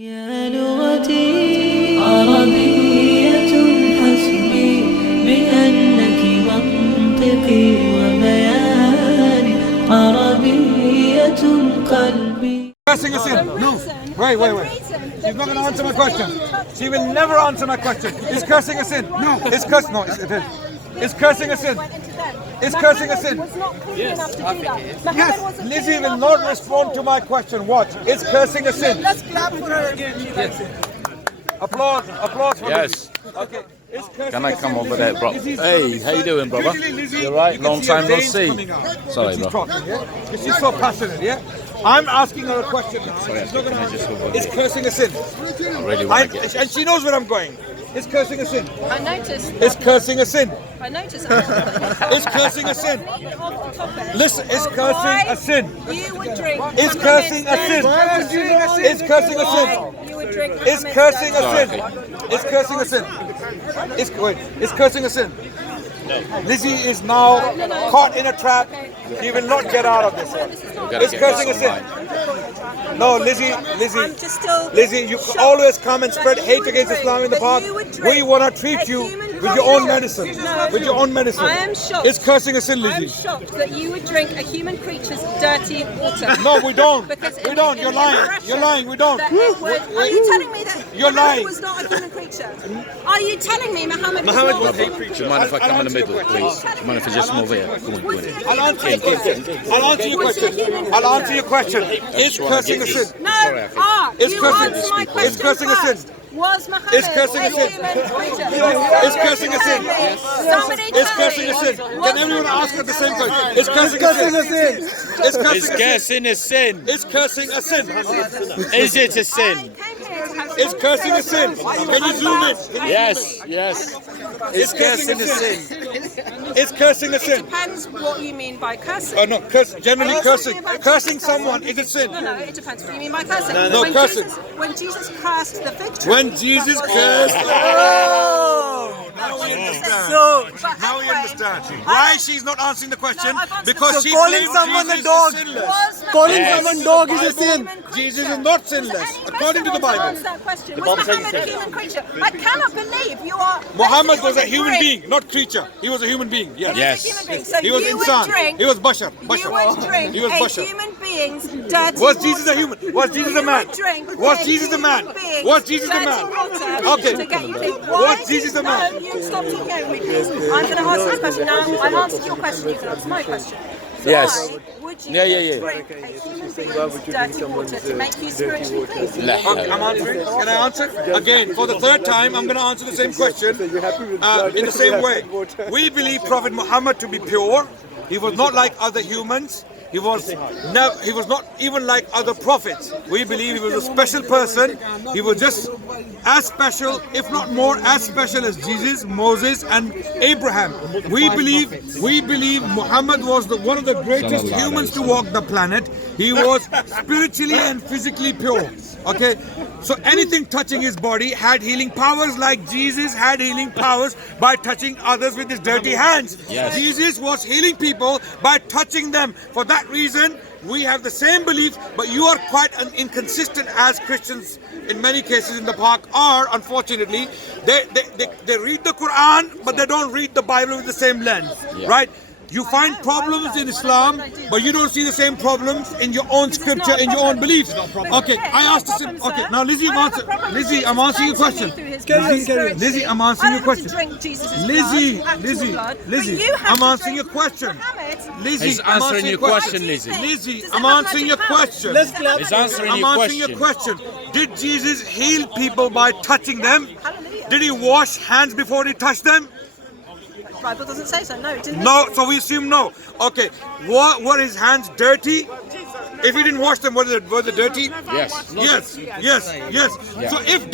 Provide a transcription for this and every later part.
يا لغتي عربية حسبي بأنك منطقي وبياني عربية قلبي. Cursing a sin? No. Wait. She's not going to answer my question. She will never answer my question. Is cursing a sin? No. Is cursing? No, it is. Is cursing a sin? Is cursing a sin? Yes, Yes. Lizzie will not respond to my question. Watch. Is cursing a sin? Let's clap for her again. Yes. Applause for Yes. Lizzie. Okay. Is cursing Can I a come sin? over there, bro? Lizzie's Hey, coming. how you doing, brother? Usually, Lizzie, You alright? you can Long see her time no veins see. coming out Sorry, when she's bro. talking, yeah? Because she's so passionate, yeah? I'm asking her a question now. Sorry, She's not going to can I just answer. go over Is there? cursing a sin? I really want to get. And she knows where I'm going. Is cursing a sin? I noticed. Is cursing a sin? I noticed. Is cursing a sin? Listen, is cursing a sin? You would drink. Is cursing a sin? Is cursing a sin? You would drink. Is cursing a sin? Is cursing a sin? Is cursing a sin? Lizzie is now caught in a trap. She will not get out of this one. Is cursing a sin? No, Lizzie, I'm just still. Lizzie, you always come and spread hate against Islam in the park. We want to treat you with your own medicine. With your own medicine. I am shocked. Is cursing a sin, I'm Lizzie? shocked that you would drink a human creature's dirty water. No, we don't. Because We don't. You're lying. You're lying. We don't. Are you telling me that You're lying. Muhammad was not a human creature? Are you telling me Muhammad was not a human Do creature? you mind if I come in the middle, please? Do you mind if I just move here? Come on, go in. I'll answer your question. I'll answer your question. I'll answer your question. Is cursing a sin? No, Is you cursing- answer my question is cursing a sin? first. Was Muhammad Is cursing a sin? human creature? Is cursing a sin? Somebody Is tell cursing me, a sin? was Can everyone Muhammad ask her the same human? question? Is cursing a sin? Is Is cursing a sin? cursing a sin? Is cursing a sin? Is it a sin? I came here to have Is cursing a sin? Can you zoom in? Yes. Is cursing a sin? Is cursing a It sin? depends what you mean by cursing. Oh no, generally cursing someone is a sin. No, it depends what you mean by cursing. No, cursing. When Jesus cursed the fig tree. When Jesus cursed. Oh, now we understand. Now we understand. Why she's not answering the question? Because she calling claims someone a Jesus dog. is sinless. Calling Yes. someone dog is a sin. Jesus is not sinless, according to the Bible. Answer that question. Was Muhammad a human creature? I cannot believe you are. Muhammad was a basically human agreeing. being, not creature. He was a human being. Yes. Yes. Human being. So He was you would insan. drink. He was bashar. You would drink He was a bashar. human being's dirty Was Jesus a water. human? Was Jesus a You man? would drink Was a Jesus a man? human being's Was Jesus a dirty man? water Okay. to get you clean. Was Why Jesus a do- man? No, you stop talking over me, please. I'm going to answer this question now. I've answered your question. You can answer my question. Yes. Why would you Yeah. drink a human being's dirty water to make you spiritually clean? Okay, I'm answering. Can I answer? Again, for the third time, I'm going to answer the same question in the same way. We believe Prophet Muhammad to be pure. He was not like other humans. He was not even like other prophets. We believe he was a special person. He was just as special, if not more, as special as Jesus, Moses, and Abraham. We believe Muhammad was one of the greatest humans to walk the planet. He was spiritually and physically pure. Okay, so anything touching his body had healing powers, like Jesus had healing powers by touching others with his dirty hands. Yes. Jesus was healing people by touching them. For that reason, we have the same beliefs, but you are quite inconsistent as Christians in many cases in the park are, unfortunately. They read the Quran, but they don't read the Bible with the same lens, right? You find problems in Islam, but you don't see the same problems in your own scripture, in your own beliefs. Okay, I asked the same. Okay, now Lizzie, I'm answering your question. Lizzie, I'm answering your question. Lizzie, I'm answering your question. Lizzie, He's I'm answering your question, Lizzie. Lizzie, I'm answering your question. Let's clap. He's answering I'm your answering your question. question. Did Jesus heal people by touching them? Did he wash hands before he touched them? Bible doesn't say so. No, it didn't. No, so we assume no. Okay, were his hands dirty? If he didn't wash them, were they dirty? Yes. Yes. So if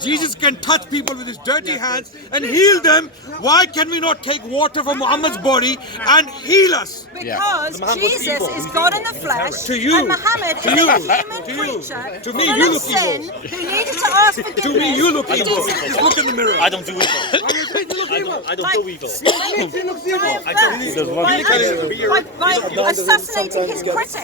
Jesus can touch people with his dirty hands and heal them, why can we not take water from Muhammad's body and heal us? Because Jesus is God in the flesh, To you. and Muhammad To is you. a human To you. creature To me, full you of look sin, evil. who needed to ask forgiveness. To me, you look It evil. is- Look in the mirror. I don't do evil. I don't do evil. By assassinating his critics,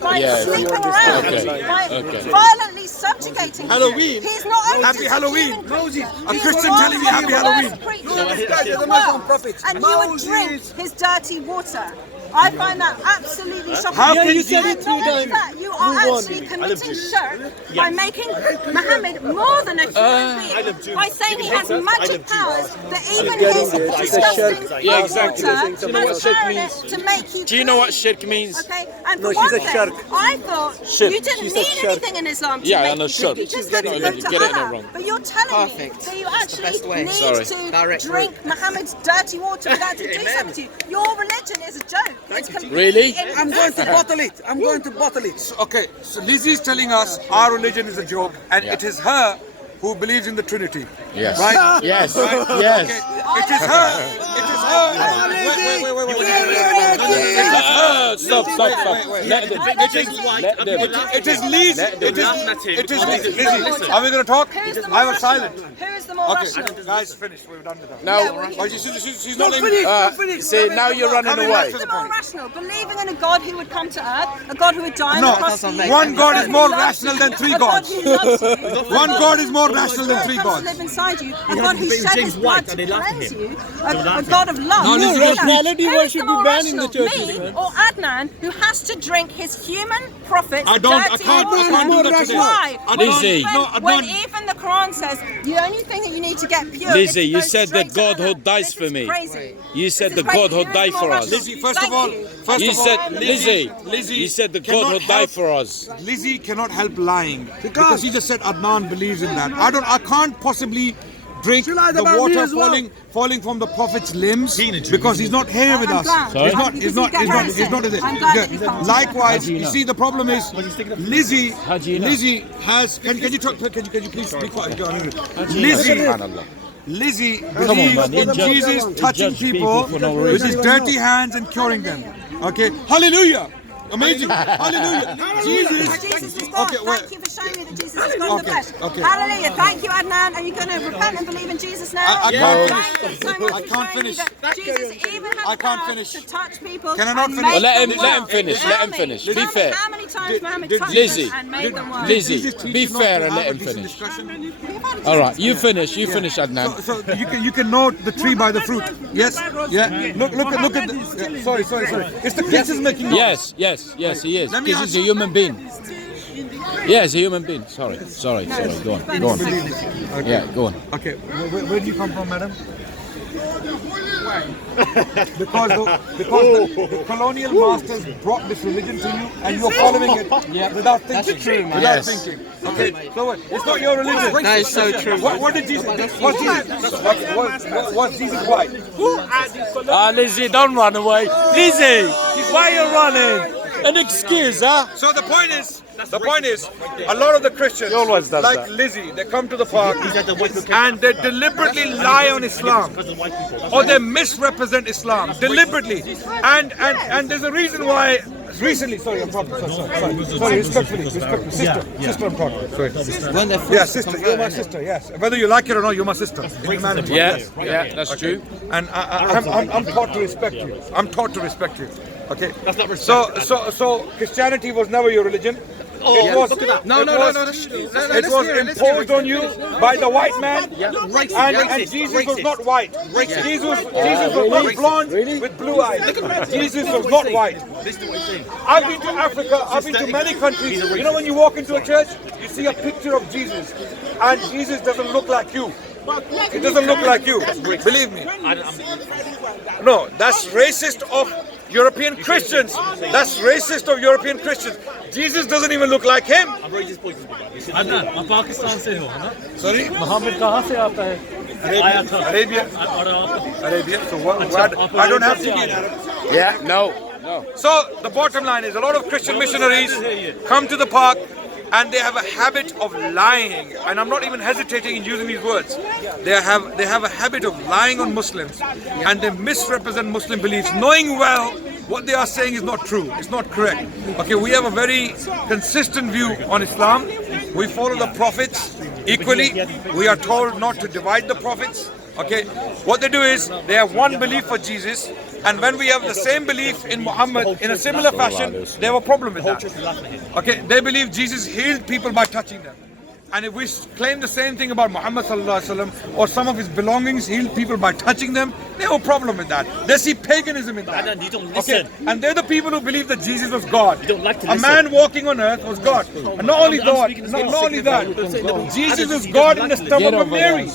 by by Yeah. sleeping around, Okay. by Okay. violently subjugating Halloween. you. He's not only Happy just a Halloween. human creature, A he's Christian one telling me of Happy the Halloween. worst creatures in the world. And you would drink his dirty water. I find that absolutely shocking. How can you said it 2 times. That you are actually committing shirk by making Muhammad more than a human being by saying he has magic powers that even his disgusting Yeah, exactly. water Do you know what has shirk power in means? it to make you Do you know what clean. shirk means? Okay, and No, for she's one a thing, shark. I thought Shirk. you didn't She's a need shark. anything in Islam to Yeah, I make know you clean. shirk. You just had to No, go you to get it Allah. wrong. But you're telling me Perfect. that you That's the best actually way. need Sorry. to Direct drink Muhammad's dirty water for that to do something to you. Your religion is a joke. It's completely Really? I'm going to bottle it. I'm going to bottle it. Okay, so Lizzie is telling us our religion is a joke, and Yeah. it is her who believes in the Trinity. Yes. Right? Yes. Right? Yes. Okay. It is her. It is her. Stop. Let them. It is Lizzie. It is Lizzie. Are we going to talk? I was silent. Who is the more Okay, rational? guys, finished. We're done with that. No. Oh, she's not letting See, now you're running Coming away. back Who's to the the more point. rational? Believing in a God who would come to earth, a God who would die No, on the cross for you, one God a is who more loves rational you, than three a God gods. who loves you, One God is more rational than three comes to gods. live inside you, a had God a who debate with shed James his blood White to and they laughed at cleanse him. you, a God of love. No, Who's listen, the rationality more one should be banned in the rational, churches, me man. or Adnan, who has to drink his human prophet's I can't dirty do that water? today. Why? I When don't- Lizzie. even- no, when Adnan. even the Quran says the only thing that you need to get pure Lizzie, is to you go said straight the to God who Allah. dies This for is me. crazy. You said This the is crazy. God who Who is died more for us. rational? Lizzie, first Thank of all, you. You said, Lizzie, you said the God cannot who died help- for us. Lizzie cannot help lying because she just said Adnan believes in that. I can't possibly drink lied the about me water as well. falling from the Prophet's limbs because he's not here with I'm us. glad. Sorry? He's not. Because He's not. you He's get not. very He's not. sick. I'm glad that you can't. Likewise, How do you you know? see, the problem is Lizzie. How do you know? Lizzie has. Can you talk? Can you please be quiet? Lizzie. Lizzie on, believes man. You in judge- Jesus you touching judge people people for no with reason. his dirty hands and curing them. Okay, hallelujah. Amazing. Hallelujah. Jesus. Jesus is God. Okay, wait. Thank you for showing me that Jesus is God in the Okay, flesh. okay. Hallelujah. Thank you, Adnan. Are you going to repent and believe in Jesus now? I can't Thank finish. you so much I for can't showing me finish. that Jesus even has I can't power finish. to touch people. Can I not and finish? make Well, let him- them let him well. finish, Tell let him me, finish. tell Be me fair. How many times Did- Muhammad did touched Lizzie. them and made them well? Lizzie, Jesus teach be you not fair to and have let a him decent finish. discussion? All right, you finish, Adnan. So you can know the tree by the fruit. Yes. Yeah. Look at. Yeah. Sorry. It's the Christians making noise. Yes, he is. Let me Because he's ask a you- human being. Yeah, he's a human being. Sorry. Go on. Yeah, go on. Okay. Where do you come from, madam? because the colonial masters brought this religion to you and you're following it without thinking. That's true, man. Without Yes. thinking. Okay, so what? It's not your religion. That is so true. What did Jesus? Was Jesus white? Lizzie, don't run away. Lizzie, why are you running? An excuse, huh? So the point is, a lot of the Christians, always does like that. Lizzie, they come to the park and they deliberately lie on Islam, or they misrepresent Islam deliberately, and there's a reason why. Recently, sorry, I'm talking. Sorry, respectfully, sister, I'm talking. Sorry. When they're Yeah, sister, you're my sister. Yes, whether you like it or not, you're my sister. In humanity. Yeah, that's true. And I'm taught to respect you. I'm taught to respect you. Okay. That's not respect. So Christianity was never your religion. It was, look at that. No, It was imposed on you by the white man, and Jesus was not white. Jesus was not blonde with blue eyes. Jesus was not white. I've been to Africa. I've been to many countries. You know, when you walk into a church, you see a picture of Jesus, and Jesus doesn't look like you. It doesn't look like you. Believe me. No, that's racist of European Christians. That's racist of European Christians. Jesus doesn't even look like him. Adnan आप पाकिस्तान से हो ना Sorry? Mohammad कहाँ से आता है आया था Arabia. और आप Arabia. So I don't have to be an Arab. Yeah, no. So the bottom line is, a lot of Christian missionaries come to the park and they have a habit of lying, and I'm not even hesitating in using these words. They have a habit of lying on Muslims, and they misrepresent Muslim beliefs, knowing well what they are saying is not true. It's not correct. Okay, we have a very consistent view on Islam. We follow the prophets equally. We are told not to divide the prophets. Okay, what they do is they have one belief for Jesus, And when we have the same belief in Muhammad in a similar fashion, they have a problem with that. Okay, they believe Jesus healed people by touching them. And if we claim the same thing about Muhammad sallallahu alaihi wasallam, or some of his belongings healed people by touching them, they have a problem with that. They see paganism in that. And you don't listen. Okay, and they're the people who believe that Jesus was God. You don't like to A listen. man walking on earth was God. And not only that, Jesus is God in the stomach of Mary.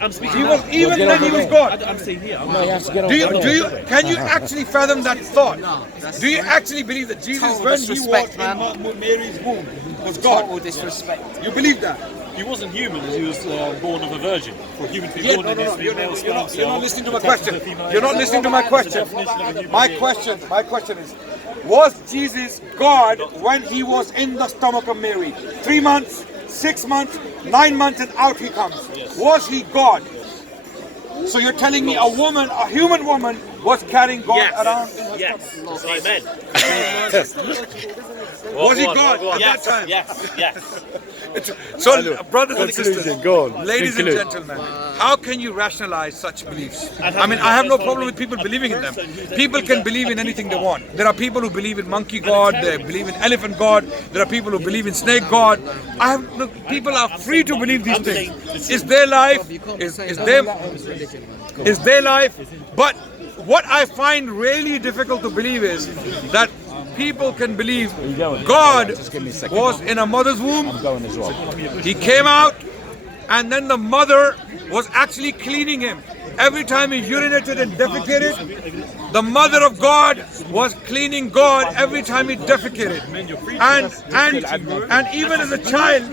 I'm speaking. He was even then he was God. I'm saying here. Can you actually fathom that thought? Do you actually believe that Jesus, when he was in Mary's womb, was God? Total disrespect. You believe that? He wasn't human as he was born of a virgin. For a human to be born in his female You're not sperm listening to cell, my question. You're not listening to my question. My question is, was Jesus God when he was in the stomach of Mary? 3 months, 6 months, 9 months, and out he comes. Was he God? So you're telling me a human woman was carrying God around in her Yes. Amen. Was he God at that time? Yes. So, brothers and sisters, ladies and gentlemen, how can you rationalize such beliefs? I mean, I have no problem with people believing in them. People can believe in anything they want. There are people who believe in monkey God, they believe in elephant God, there are people who believe in snake God. People are free to believe these things. It's their life, it's their life. But what I find really difficult to believe is that people can believe God was in a mother's womb. He came out, and then the mother was actually cleaning him. Every time he urinated and defecated, the mother of God was cleaning God every time he defecated. And even as a child,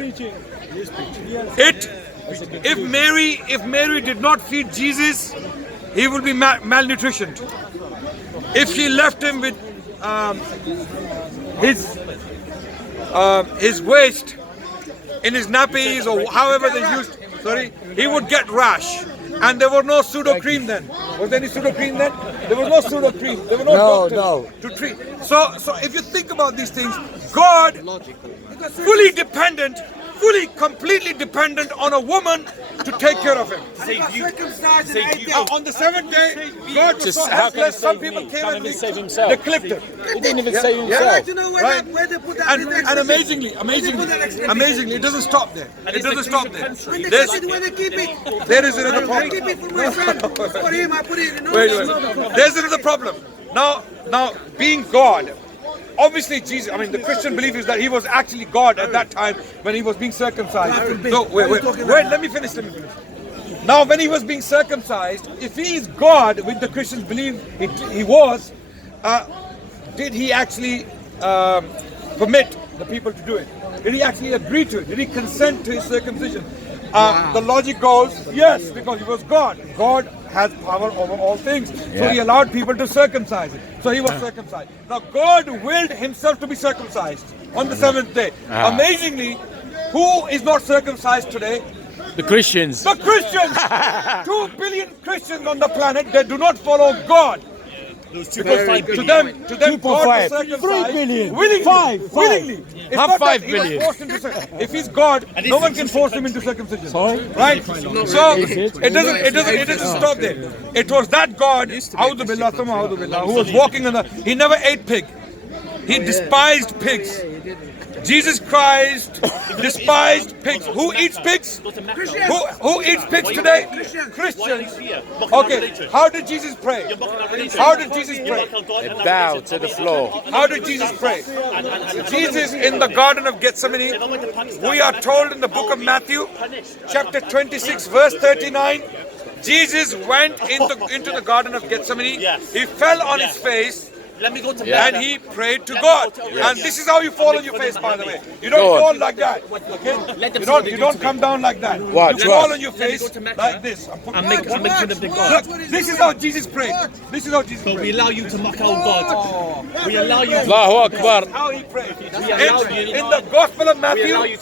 if Mary did not feed Jesus, he would be malnutritioned. If she left him with his waste in his nappies or however they used, he would get rash. And there was no pseudo cream then. Was there any pseudo cream then? There was no pseudo cream. There were no doctors to treat. So if you think about these things, God completely dependent on a woman to take care of him. On the seventh day, God was so helpless, some people came and they clipped him. He didn't even save himself. Right? And amazingly, it doesn't stop there. It doesn't stop there. There is another problem. Wait. There's another problem. Now, being God, obviously Jesus, the Christian belief is that he was actually God at that time when he was being circumcised. So, wait, let me finish. Now, when he was being circumcised, if he is God, which the Christians believe he was, did he actually permit the people to do it? Did he actually agree to it? Did he consent to his circumcision? The logic goes, yes, because he was God. God has power over all things. So he allowed people to circumcise it. So he was circumcised. Now God willed himself to be circumcised on the seventh day. Amazingly, who is not circumcised today? The Christians. The Christians! 2 billion Christians on the planet, they do not follow God. Because to them, God was circumcised 3 billion. willingly. It's Have not 5 that he was billion. forced into if he's God, no one can force him into circumcision. Right? So it doesn't stop there. It was that God, A'udhu Billah, A'udhu Billah, who was walking on he never ate pig. He despised pigs. Jesus Christ despised pigs. Who eats pigs? Who eats pigs today? Christians. Okay, how did Jesus pray? How did Jesus pray? They bow to the floor. How did Jesus pray? Jesus in the Garden of Gethsemane, we are told in the book of Matthew, chapter 26, verse 39, Jesus went into the Garden of Gethsemane. He fell on his face. And he prayed to God. And this is how you fall on your face, by the way. You don't fall like that. Okay? You don't come down like that. You fall on your face like this. Look, this is how Jesus prayed. This is how Jesus prayed. We allow you to mock our God. We allow you to Allahu Akbar. How he prayed. In the Gospel of Matthew,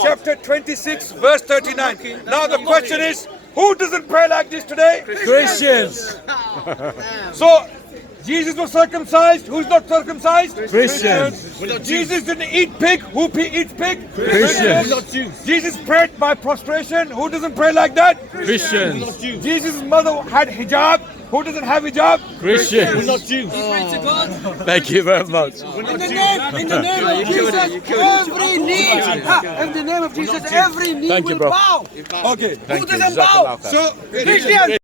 chapter 26, verse 39. Now the question is, who doesn't pray like this today? Christians. So, Jesus was circumcised. Who's not circumcised? Christians. Jesus didn't eat pig. Who eats pig? Christians. Not Jews. Jesus prayed by prostration. Who doesn't pray like that? Christians. Jesus' mother had hijab. Who doesn't have hijab? Christians. Not Jews. Thank you very much. In the name of Jesus, every knee, in the name of Jesus, every knee Thank you, will bro. bow. Okay. Who doesn't bow? So, Christian.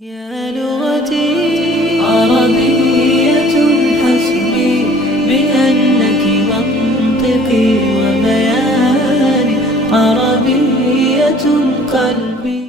يا لغتي عربية حسبي بأنك منطقي وبياني عربية قلبي